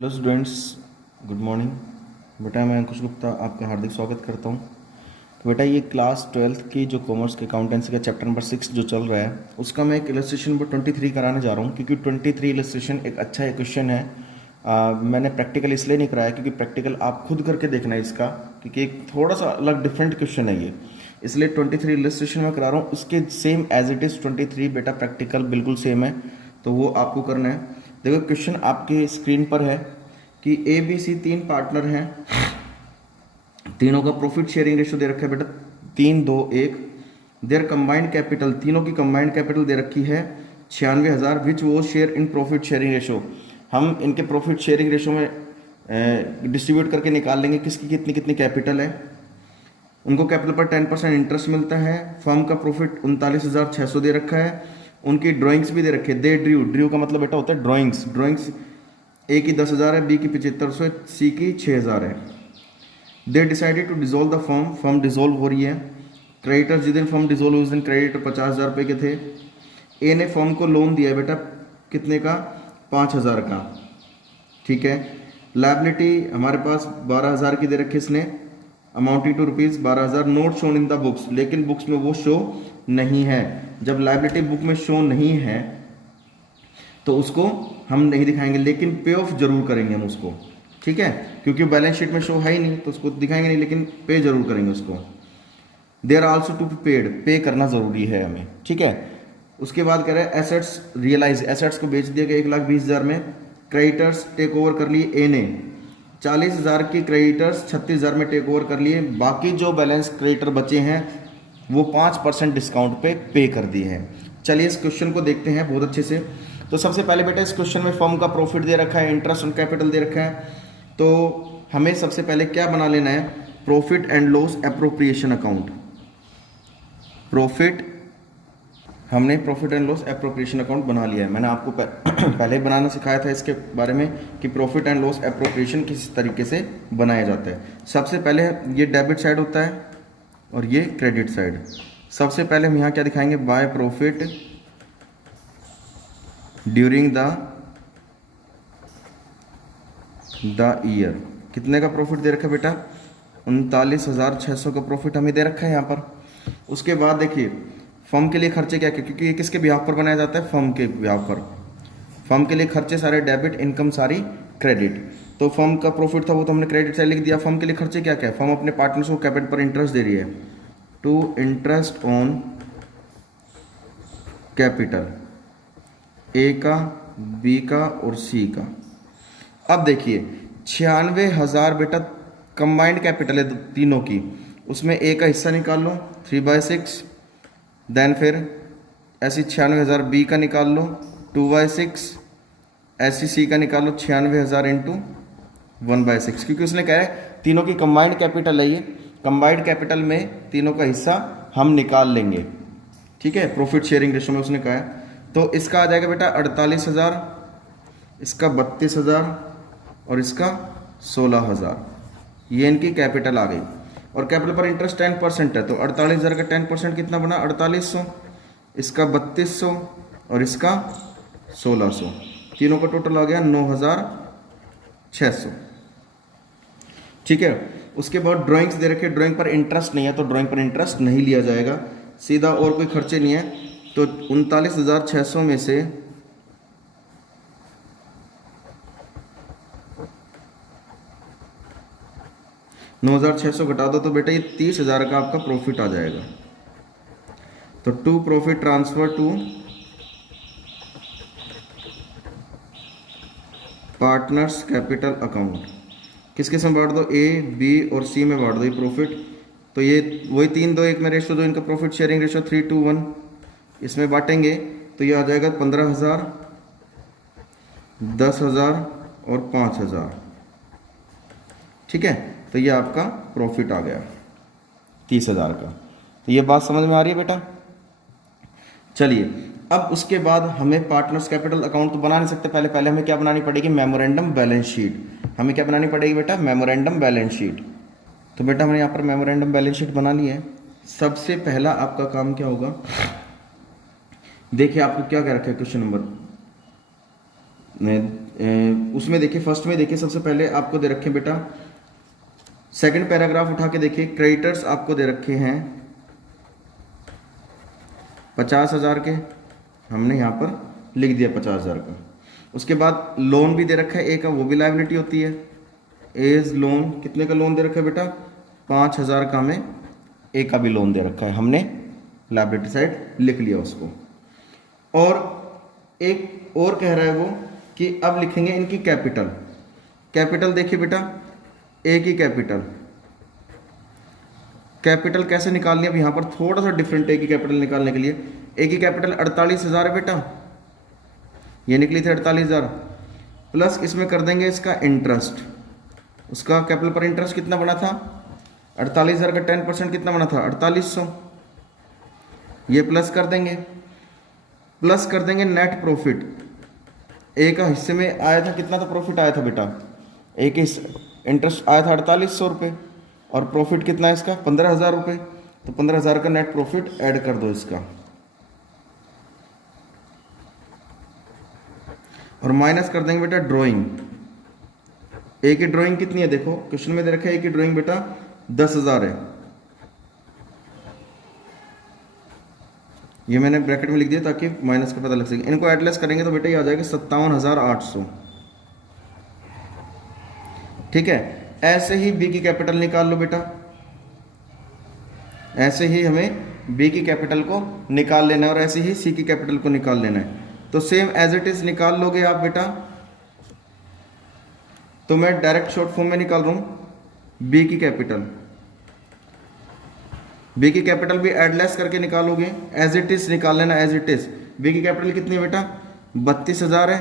Hello students, good morning. बेटा मैं अंकुश गुप्ता आपका हार्दिक स्वागत करता हूँ। तो बेटा ये क्लास 12th की जो कॉमर्स के अकाउंटेंसी का चैप्टर नंबर 6 जो चल रहा है उसका मैं एक इलस्ट्रेशन नंबर 23 कराने जा रहा हूँ, क्योंकि 23 इलस्ट्रेशन एक अच्छा क्वेश्चन है। मैंने प्रैक्टिकल इसलिए नहीं कराया क्योंकि प्रैक्टिकल आप खुद करके देखना है इसका, क्योंकि एक थोड़ा सा अलग डिफरेंट क्वेश्चन है ये, इसलिए 23 इलस्ट्रेशन में करा रहा हूँ। उसके सेम एज इट इज़ 23 बेटा प्रैक्टिकल बिल्कुल सेम है, तो वो आपको करना है। देखो क्वेश्चन आपके स्क्रीन पर है कि ए बी सी तीन पार्टनर हैं, तीनों का प्रॉफिट शेयरिंग रेशो दे रखा है बेटा 3-2-1। देयर कंबाइंड कैपिटल, तीनों की कंबाइंड कैपिटल दे रखी है 96,000, विच वो share in profit sharing ratio. हम इनके प्रॉफिट शेयरिंग रेशो में डिस्ट्रीब्यूट करके निकाल लेंगे किसकी कितनी कितनी कैपिटल है। उनको कैपिटल पर 10% इंटरेस्ट मिलता है। फर्म का प्रॉफिट 39,600 दे रखा है। उनकी ड्राइंग्स भी दे रखी है। दे ड्रू का मतलब बेटा होता है ड्राइंग्स ए की 10,000 है, बी की 7500 है, सी की 6,000 है। They decided to dissolve the firm dissolve हो रही है। क्रेडिटर जिस दिन फर्म डिजोल्व हुई उस दिन क्रेडिटर 50,000 रुपये के थे। ए ने फर्म को लोन दिया बेटा कितने का, 5,000 का, ठीक है। लाइबिलिटी हमारे पास 12,000 की दे रखी इसने, amounting to ₹12,000, not shown in the books, लेकिन बुक्स में वो शो नहीं है। जब लाइबिलिटी बुक में शो नहीं है तो उसको हम नहीं दिखाएंगे, लेकिन पे ऑफ जरूर करेंगे हम उसको, ठीक है, क्योंकि बैलेंस शीट में शो है ही नहीं तो उसको दिखाएंगे नहीं, लेकिन पे जरूर करेंगे उसको। They are also to be paid, pay करना जरूरी है हमें, ठीक है। उसके बाद कह रहे हैं एसेट्स रियलाइज, एसेट्स को बेच दिया गया 1,20,000 में। क्रेडिटर्स टेक ओवर कर लिए ए ने, 40,000 की क्रेडिटर्स 36,000 में टेक ओवर कर लिए। बाकी जो बैलेंस क्रेडिटर बचे हैं वो 5% डिस्काउंट पे कर दिए हैं। चलिए इस क्वेश्चन को देखते हैं बहुत अच्छे से। तो सबसे पहले बेटा इस क्वेश्चन में फर्म का प्रॉफिट दे रखा है, इंटरेस्ट ऑन कैपिटल दे रखा है, तो हमें सबसे पहले क्या बना लेना है, profit and loss appropriation account. हमने profit and loss appropriation account बना लिया है। मैंने आपको पहले बनाना सिखाया था इसके बारे में कि प्रॉफिट एंड लॉस एप्रोप्रिएशन किस तरीके से बनाया जाता है। सबसे पहले ये डेबिट साइड होता है और ये क्रेडिट साइड। सबसे पहले हम यहाँ क्या दिखाएंगे, by profit during the year. कितने का प्रॉफिट दे रखा है बेटा, 39,600 का प्रॉफिट हमें दे रखा है यहाँ पर। उसके बाद देखिए फर्म के लिए खर्चे क्या क्या, क्योंकि ये किसके ब्याह पर बनाया जाता है, फर्म के ब्याह पर। फर्म के लिए खर्चे सारे डेबिट, इनकम सारी क्रेडिट। तो फर्म का प्रॉफिट था वो तो हमने क्रेडिट साइड लिख दिया। फर्म के लिए खर्चे क्या क्या है, फर्म अपने पार्टनर्स को कैपिटल पर इंटरेस्ट दे रही है, टू इंटरेस्ट ऑन कैपिटल, ए का, बी का और सी का। अब देखिए 96,000 बेटा कंबाइंड कैपिटल है तीनों की, उसमें ए का हिस्सा निकाल लो 3/6, देन फिर ऐसी 96,000 बी का निकाल लो 2/6, ऐसी सी का निकाल लो 96,000 इंटू 1/6, क्योंकि उसने कहा है तीनों की कंबाइंड कैपिटल है ये, कंबाइंड कैपिटल में तीनों का हिस्सा हम निकाल लेंगे, ठीक है, प्रॉफिट शेयरिंग रेशो में उसने कहा है। तो इसका आ जाएगा बेटा 48,000, इसका 32,000 और इसका 16,000, ये इनकी कैपिटल आ गई। और कैपिटल पर इंटरेस्ट 10% है, तो 48,000 का 10% कितना बना 4800, इसका 3200 और इसका 1600, तीनों का टोटल आ गया 9,600, ठीक है। उसके बाद ड्राइंग्स दे रखे, ड्राइंग पर इंटरेस्ट नहीं है तो ड्राइंग पर इंटरेस्ट नहीं लिया जाएगा, सीधा, और कोई खर्चे नहीं है। तो 39,600 में से 9,600 घटा दो तो बेटा ये 30,000 का आपका प्रॉफिट आ जाएगा। तो to profit transfer to partners capital account, किस किस में बांट दो, ए बी और सी में बांट दो ये प्रॉफिट। तो ये वही 3-2-1 में रेशो जो इनका प्रॉफिट शेयरिंग रेशो 3:1, इसमें बांटेंगे तो ये आ जाएगा 15,000, 10,000 और 5,000, ठीक है। तो ये आपका प्रॉफिट आ गया 30,000 का। तो ये बात समझ में आ रही है बेटा। चलिए अब उसके बाद हमें पार्टनर्स कैपिटल अकाउंट तो बना नहीं सकते, पहले हमें क्या बनानी पड़ेगी, मेमोरेंडम बैलेंस शीट। हमें क्या बनानी पड़ेगी बेटा, मेमोरेंडम बैलेंस शीट। तो बेटा हमने यहाँ पर मेमोरेंडम बैलेंस शीट बना ली है। सबसे पहला आपका काम क्या होगा, देखिए आपको क्या कह रखा है क्वेश्चन नंबर उसमें देखिए, फर्स्ट में देखिए, सबसे पहले आपको दे रखे बेटा, सेकंड पैराग्राफ उठा के देखिए, क्रेडिटर्स आपको दे रखे हैं 50,000 के, हमने यहाँ पर लिख दिया 50,000 का। उसके बाद लोन भी दे रखा है ए का, वो भी लायबिलिटी होती है। एज लोन, कितने का लोन दे रखा है बेटा? 5,000 का हमें ए का भी लोन दे रखा है, हमने लायबिलिटी साइड लिख लिया उसको। और एक और कह रहा है वो कि अब लिखेंगे इनकी कैपिटल। कैपिटल देखिए बेटा, ए की कैपिटल, कैपिटल कैसे निकालनी है? अब यहाँ पर थोड़ा सा डिफरेंट है ए की कैपिटल निकालने के लिए। ए की कैपिटल 48,000 है बेटा, ये निकली थी 48,000, प्लस इसमें कर देंगे इसका इंटरेस्ट। उसका कैपिटल पर इंटरेस्ट कितना बना था? 48,000 का 10% कितना बना था? 4800। ये प्लस कर देंगे, प्लस कर देंगे नेट प्रॉफिट। ए का हिस्से में आया था, कितना था प्रॉफिट आया था बेटा? ए के इंटरेस्ट आया था 4800 रुपये, और प्रॉफिट कितना है इसका? 15,000 रुपये। तो 15,000 का नेट प्रॉफिट ऐड कर दो इसका, और माइनस कर देंगे बेटा ड्राइंग। ए की ड्राइंग कितनी है? देखो क्वेश्चन में दे रखा है ए की ड्राइंग बेटा 10,000 है, ये मैंने ब्रैकेट में लिख दिया ताकि माइनस का पता लग सके। इनको एडलेस करेंगे तो बेटा ये आ जाएगा 57,800। ठीक है, ऐसे ही बी की कैपिटल निकाल लो बेटा, ऐसे ही हमें बी की कैपिटल को निकाल लेना है, और ऐसे ही सी की कैपिटल को निकाल लेना है। तो सेम एज इट इज निकाल लोगे आप बेटा, तो मैं डायरेक्ट शॉर्ट फॉर्म में निकाल रहा हूं बी की कैपिटल। बी की कैपिटल भी एडलेस करके निकालोगे, एज इट इज निकाल लेना, एज इट इज। बी की कैपिटल कितनी है बेटा? 32,000 है,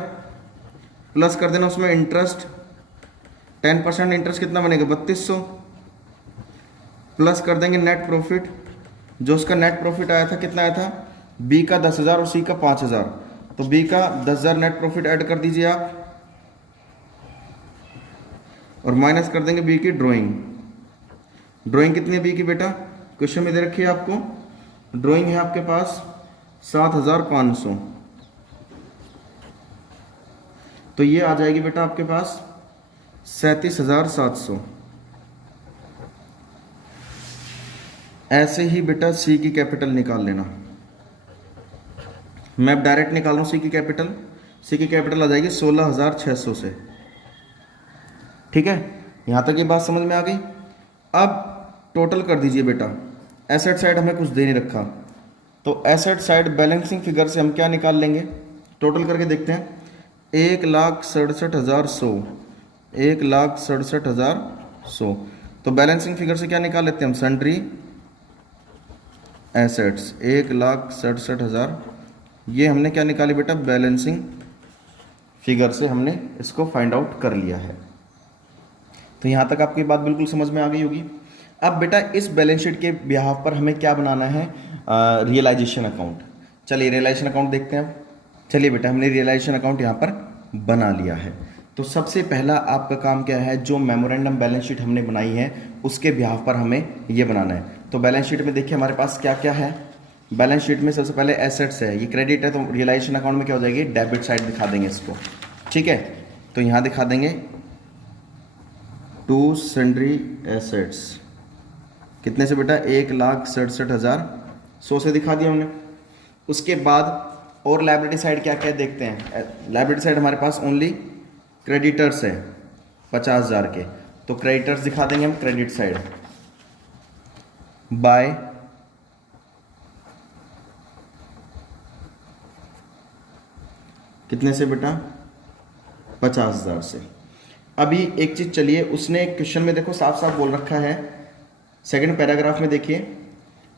प्लस कर देना उसमें इंटरेस्ट, 10% इंटरेस्ट कितना बनेगा? 3200, प्लस कर देंगे नेट प्रॉफिट। जो उसका नेट प्रॉफिट आया था, कितना आया था? बी का 10,000 और सी का 5,000, तो बी का 10,000 नेट प्रॉफिट ऐड कर दीजिए आप, और माइनस कर देंगे बी की ड्राइंग। ड्राइंग कितनी है बी की बेटा? क्वेश्चन में दे रखी है आपको, ड्राइंग है आपके पास 7,500, तो ये आ जाएगी बेटा आपके पास 37,700। ऐसे ही बेटा सी की कैपिटल निकाल लेना, मैं डायरेक्ट निकाल रहा हूं सी की कैपिटल। सी की कैपिटल आ जाएगी 16,600 से। ठीक है, यहां तक ये बात समझ में आ गई। अब टोटल कर दीजिए बेटा, एसेट साइड हमें कुछ दे नहीं रखा, तो एसेट साइड बैलेंसिंग फिगर से हम क्या निकाल लेंगे? टोटल करके देखते हैं। 1,67,100, 1,67,100, तो बैलेंसिंग फिगर से क्या निकाल लेते हैं हम? सन्ड्री एसेट्स 1,67,000, ये हमने क्या निकाली बेटा? बैलेंसिंग फिगर से हमने इसको फाइंड आउट कर लिया है। तो यहाँ तक आपकी बात बिल्कुल समझ में आ गई होगी। अब बेटा इस बैलेंस शीट के बिहाफ पर हमें क्या बनाना है? Realisation account. चलिए रियलाइजेशन अकाउंट देखते हैं अब। चलिए बेटा, हमने रियलाइजेशन अकाउंट यहाँ पर बना लिया है। तो सबसे पहला आपका काम क्या है? जो मेमोरेंडम बैलेंस शीट हमने बनाई है उसके बिहाफ पर हमें ये बनाना है। तो बैलेंस शीट में देखिए हमारे पास क्या क्या है। बैलेंस शीट में सबसे पहले एसेट्स है, ये क्रेडिट है, तो रियलाइजेशन अकाउंट में क्या हो जाएगी? डेबिट साइड दिखा देंगे इसको। ठीक है, तो यहाँ दिखा देंगे टू सन्ड्री एसेट्स, कितने से बेटा? 1,67,100 से दिखा दिया हमने। उसके बाद और लायबिलिटी साइड क्या क्या देखते हैं। लायबिलिटी साइड हमारे पास ओनली क्रेडिटर्स है 50,000 के, तो क्रेडिटर्स दिखा देंगे हम क्रेडिट साइड बाय कितने से बेटा? 50,000 से। अभी एक चीज चलिए, उसने क्वेश्चन में देखो साफ साफ बोल रखा है, सेकंड पैराग्राफ में देखिए,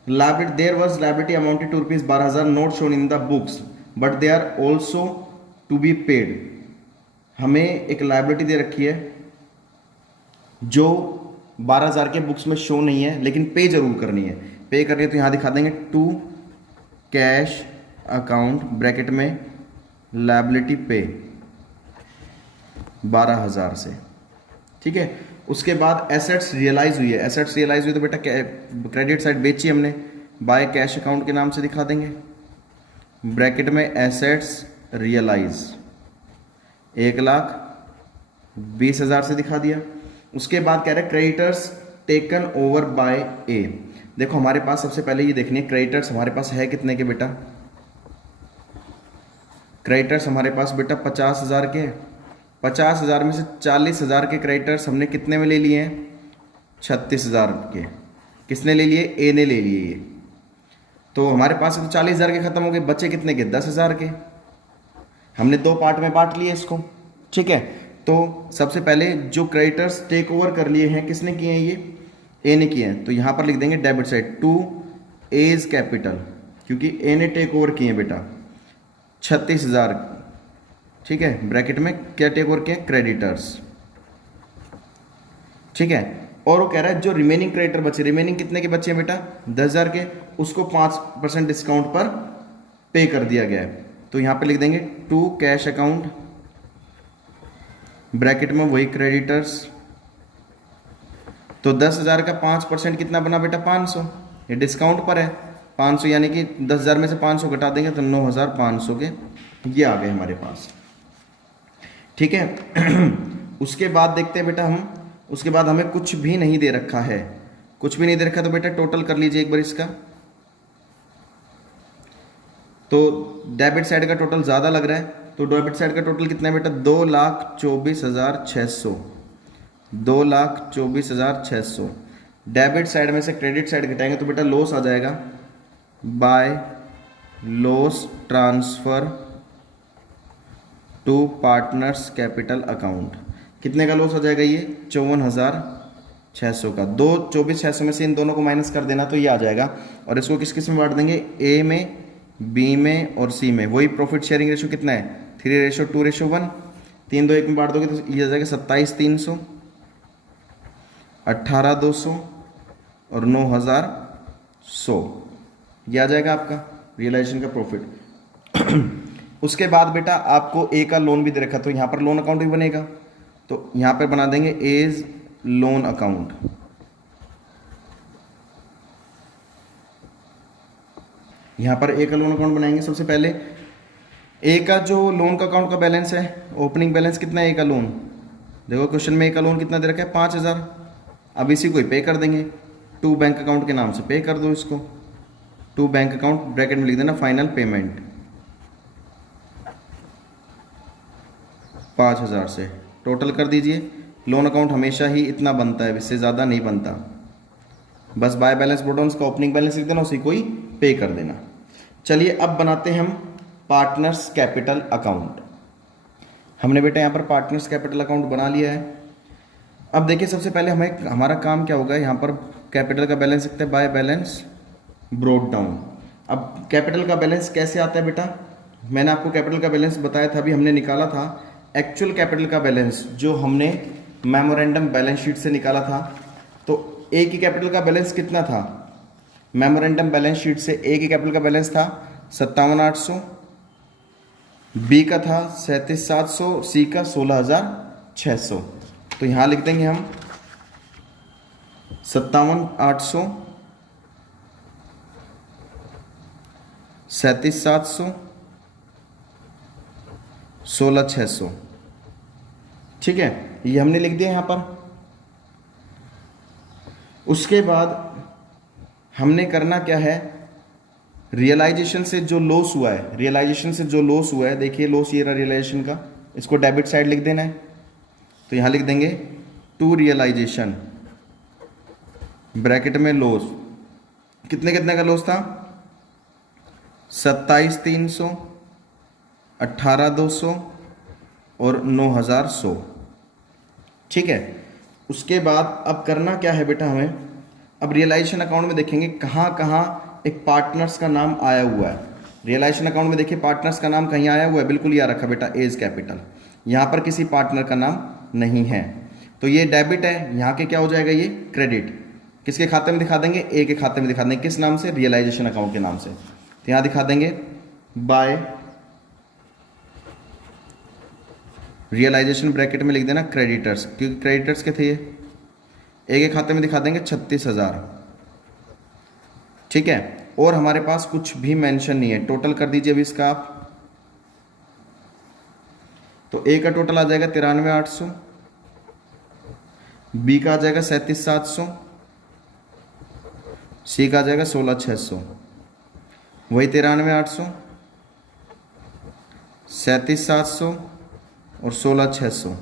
liability there was liability amounted to ₹12,000 not shown in the books but they are also to be paid. हमें एक लायबिलिटी दे रखी है जो 12,000 के बुक्स में शो नहीं है, लेकिन पे जरूर करनी है। पे करनी है तो यहां दिखा देंगे टू कैश अकाउंट ब्रैकेट में लायबिलिटी पे 12,000 से। ठीक है, उसके बाद एसेट्स रियलाइज हुई है। एसेट्स रियलाइज हुई तो बेटा क्रेडिट साइड बेची हमने, बाय कैश अकाउंट के नाम से दिखा देंगे, ब्रैकेट में एसेट्स रियलाइज। 1,20,000 से दिखा दिया। उसके बाद कह रहे क्रेडिटर्स टेकन ओवर बाय ए। देखो हमारे पास सबसे पहले ये देखनी है क्रेडिटर्स हमारे पास है कितने के बेटा। क्रेडिटर्स हमारे पास बेटा 50,000 के। 50,000 में से 40,000 के क्रेडिटर्स हमने कितने में ले लिए हैं, 36,000 के। किसने ले लिए, ए ने ले लिए ये। तो हमारे पास तो 40,000 के खत्म हो गए, बचे कितने के, 10,000 के। हमने दो पार्ट में बांट लिए इसको, ठीक है। तो सबसे पहले जो क्रेडिटर्स टेक ओवर कर लिए हैं किसने किए हैं, ये ए ने किए हैं। तो यहां पर लिख देंगे debit side to A's capital, क्योंकि ए ने टेक ओवर किए हैं बेटा 36,000, ठीक है। ब्रैकेट में क्या टेक ओवर किए, क्रेडिटर्स, ठीक है। और वो कह रहा है जो रिमेनिंग क्रेडिटर बचे, रिमेनिंग कितने के बचे हैं बेटा, 10,000 के, उसको 5% डिस्काउंट पर पे कर दिया गया है। तो यहां पे लिख देंगे टू कैश अकाउंट, ब्रैकेट में वही क्रेडिटर्स। तो 10,000 का 5% कितना बना बेटा, 500। ये डिस्काउंट पर है 500, यानी कि 10,000 में से 500 घटा देंगे तो 9,500 के ये आ गए हमारे पास, ठीक है। उसके बाद देखते हैं बेटा हम, उसके बाद हमें कुछ भी नहीं दे रखा है, कुछ भी नहीं दे रखा। तो बेटा टोटल कर लीजिए एक बार इसका। तो डेबिट साइड का टोटल ज़्यादा लग रहा है, तो डेबिट साइड का टोटल कितना है बेटा, 2,24,600। 2,24,600 डेबिट साइड में से क्रेडिट साइड घटाएंगे तो बेटा लॉस आ जाएगा by loss transfer to partners capital account. कितने का लॉस हो जाएगा ये, 54,600 का। 24,600 में से इन दोनों को माइनस कर देना तो ये आ जाएगा। और इसको किस किस में बांट देंगे, ए में, बी में और सी में। वही प्रॉफिट शेयरिंग रेशो कितना है, 3:2:1। 3 2 1 में बांट दोगे तो ये आ जाएगा 27,300, 18,200 और 9,100। ये आ जाएगा आपका रियलाइजेशन का प्रॉफिट। उसके बाद बेटा आपको ए का लोन भी दे रखा, तो यहाँ पर लोन अकाउंट भी बनेगा। तो यहाँ पर बना देंगे एज लोन अकाउंट। यहाँ पर ए का लोन अकाउंट बनाएंगे। सबसे पहले ए का जो लोन का अकाउंट का बैलेंस है, ओपनिंग बैलेंस कितना है ए का लोन, देखो क्वेश्चन में ए का लोन कितना दे रखा है, 5,000। अब इसी को ही पे कर देंगे, टू बैंक अकाउंट के नाम से पे कर दो इसको। टू बैंक अकाउंट, ब्रैकेट में लिख देना फाइनल पेमेंट 5,000 से टोटल कर दीजिए। लोन अकाउंट हमेशा ही इतना बनता है, इससे ज़्यादा नहीं बनता। बस बाय बैलेंस बोर्ड उसका ओपनिंग बैलेंस लिख देना, उसी को ही पे कर देना। चलिए अब बनाते हैं हम पार्टनर्स कैपिटल अकाउंट। हमने बेटा यहाँ पर पार्टनर्स कैपिटल अकाउंट बना लिया है। अब देखिए सबसे पहले हमारा काम क्या होगा, यहाँ पर कैपिटल का बैलेंस लिखते हैं बाय बैलेंस ब्रोड डाउन। अब कैपिटल का बैलेंस कैसे आता है बेटा, मैंने आपको कैपिटल का बैलेंस बताया था, अभी हमने निकाला था एक्चुअल कैपिटल का बैलेंस जो हमने मेमोरेंडम बैलेंस शीट से निकाला था। तो ए की कैपिटल का बैलेंस कितना था, मेमोरेंडम बैलेंस शीट से ए की कैपिटल का बैलेंस था 57,800, बी का था 37,700, सी का 16,600। तो यहां लिख देंगे हम 57,800, 37,700, 16,600, ठीक है। ये हमने लिख दिया यहां पर। उसके बाद हमने करना क्या है, रियलाइजेशन से जो लॉस हुआ है, रियलाइजेशन से जो लॉस हुआ है, देखिए लॉस ये रहा रियलाइजेशन का, इसको डेबिट साइड लिख देना है। तो यहां लिख देंगे टू रियलाइजेशन, ब्रैकेट में लॉस, कितने कितने का लॉस था, 27,300, 18,200 और 9,100, ठीक है। उसके बाद अब करना क्या है बेटा हमें, अब रियलाइजेशन अकाउंट में देखेंगे कहाँ कहाँ एक पार्टनर्स का नाम आया हुआ है। रियलाइजेशन अकाउंट में देखिए पार्टनर्स का नाम कहीं आया हुआ है, बिल्कुल याद रखा बेटा एज कैपिटल। यहाँ पर किसी पार्टनर का नाम नहीं है, तो ये डेबिट है, यहाँ के क्या हो जाएगा ये क्रेडिट। किसके खाते में दिखा देंगे, ए के खाते में दिखा देंगे, किस नाम से, रियलाइजेशन अकाउंट के नाम से। तो यहाँ दिखा देंगे बाय रियलाइजेशन, ब्रैकेट में लिख देना क्रेडिटर्स, क्योंकि क्रेडिटर्स के थे ये। ए के खाते में दिखा देंगे 36,000, ठीक है। और हमारे पास कुछ भी मेंशन नहीं है, टोटल कर दीजिए अभी इसका आप। तो ए का टोटल आ जाएगा 93,800, बी का आ जाएगा 37,700, सी का आ जाएगा 16,600। वही 93,800, 37,700 और 16,600।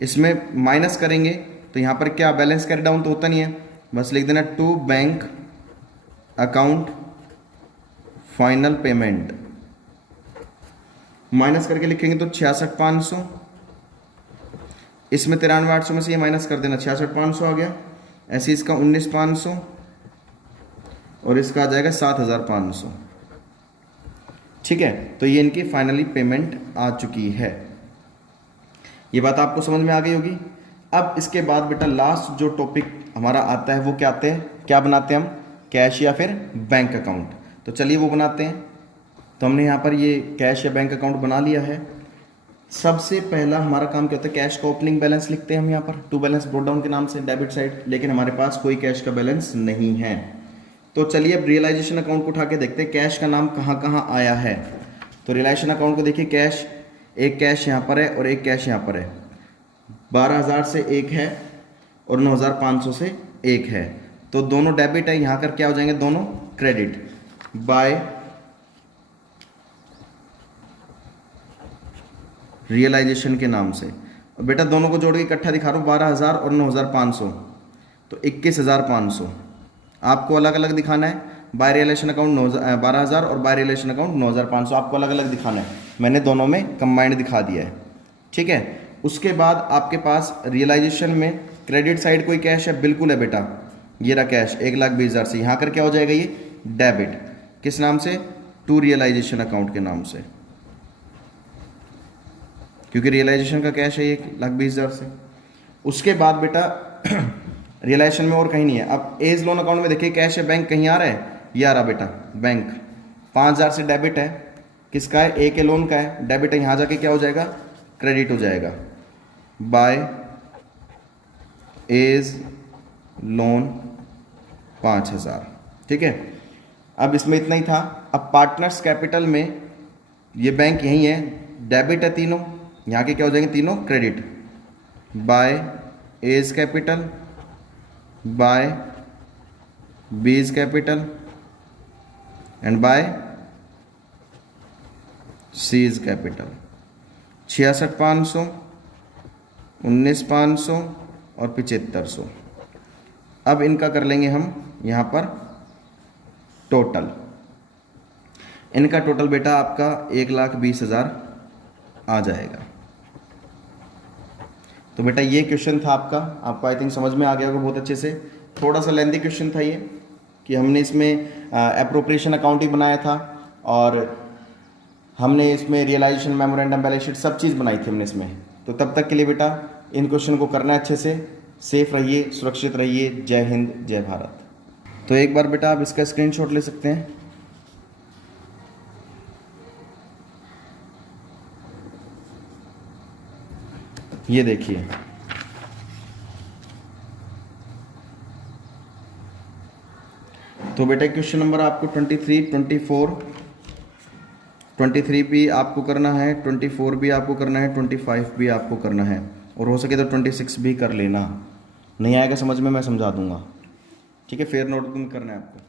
इसमें माइनस करेंगे तो यहाँ पर क्या बैलेंस कैरी डाउन तो होता नहीं है, बस लिख देना to bank account final payment. Minus करके लिखेंगे तो 66,500, इसमें 93,800 में से ये माइनस कर देना, 66,500 आ गया। ऐसे इसका 19,500 और इसका आ जाएगा 7,500। ठीक है, तो ये इनकी फाइनली पेमेंट आ चुकी है। ये बात आपको समझ में आ गई होगी। अब इसके बाद बेटा लास्ट जो टॉपिक हमारा आता है वो क्या बनाते हैं हम, कैश या फिर बैंक अकाउंट। तो चलिए वो बनाते हैं। तो हमने यहाँ पर ये कैश या बैंक अकाउंट बना लिया है। सबसे पहला हमारा काम क्या होता है, कैश का ओपनिंग बैलेंस लिखते हैं हम यहाँ पर, टू बैलेंस ब्रोट डाउन के नाम से डेबिट साइड, लेकिन हमारे पास कोई कैश का बैलेंस नहीं है। तो चलिए अब रियलाइजेशन अकाउंट को उठा के देखते हैं कैश का नाम कहाँ कहाँ आया है। तो रियलाइजेशन अकाउंट को देखिए, कैश, एक कैश यहाँ पर है और एक कैश यहाँ पर है। 12,000 से एक है और 9,500 से एक है, तो दोनों डेबिट है। यहाँ कर क्या हो जाएंगे, दोनों क्रेडिट बाय रियलाइजेशन के नाम से। और बेटा दोनों को जोड़ के इकट्ठा दिखा रहा हूँ, 12,000 और 9,500, तो 21,500। आपको अलग अलग दिखाना है, बाय रियलाइजेशन अकाउंट 12,000 और बाय रियलाइजेशन अकाउंट 9,500 आपको अलग अलग दिखाना है। मैंने दोनों में कंबाइंड दिखा दिया है। ठीक है, उसके बाद आपके पास रियलाइजेशन में क्रेडिट साइड कोई कैश है, बिल्कुल है बेटा, ये रहा कैश 1,20,000 से। यहाँ कर क्या हो जाएगा, ये डेबिट, किस नाम से, टू रियलाइजेशन अकाउंट के नाम से, क्योंकि रियलाइजेशन का कैश है 1,20,000 से। उसके बाद बेटा रियलाइजेशन में और कहीं नहीं है। अब एज लोन अकाउंट में देखिए कैश है, बैंक कहीं आ रहा है, ये आ रहा बेटा बैंक, 5,000 से डेबिट है, किसका है, ए के लोन का है, डेबिट है। यहाँ जाके क्या हो जाएगा, क्रेडिट हो जाएगा बाय एज लोन 5,000। ठीक है, अब इसमें इतना ही था। अब पार्टनर्स कैपिटल में ये बैंक यही है, डेबिट है तीनों, यहाँ के क्या हो जाएंगे, तीनों credit by A's capital by B's capital and by C's capital. 66,500, 19,500 और 7500। अब इनका कर लेंगे हम यहाँ पर टोटल। इनका टोटल बेटा आपका 1,20,000 आ जाएगा। तो बेटा ये क्वेश्चन था आपको आई थिंक समझ में आ गया होगा बहुत अच्छे से। थोड़ा सा लेंथी क्वेश्चन था ये, कि हमने इसमें एप्रोप्रिएशन अकाउंट ही बनाया था और हमने इसमें रियलाइजेशन मेमोरेंडम बैलेंस शीट सब चीज़ बनाई थी हमने इसमें। तो तब तक के लिए बेटा इन क्वेश्चन को करना है अच्छे से। सेफ रहिए, सुरक्षित रहिए। जय हिंद, जय भारत। तो एक बार बेटा आप इसका स्क्रीनशॉट ले सकते हैं। ये देखिए, तो बेटा क्वेश्चन नंबर आपको 23, 24, 23 भी आपको करना है, 24 भी आपको करना है, 25 भी आपको करना है, और हो सके तो 26 भी कर लेना। नहीं आएगा समझ में, मैं समझा दूंगा। ठीक है, फेयर नोट करना है आपको।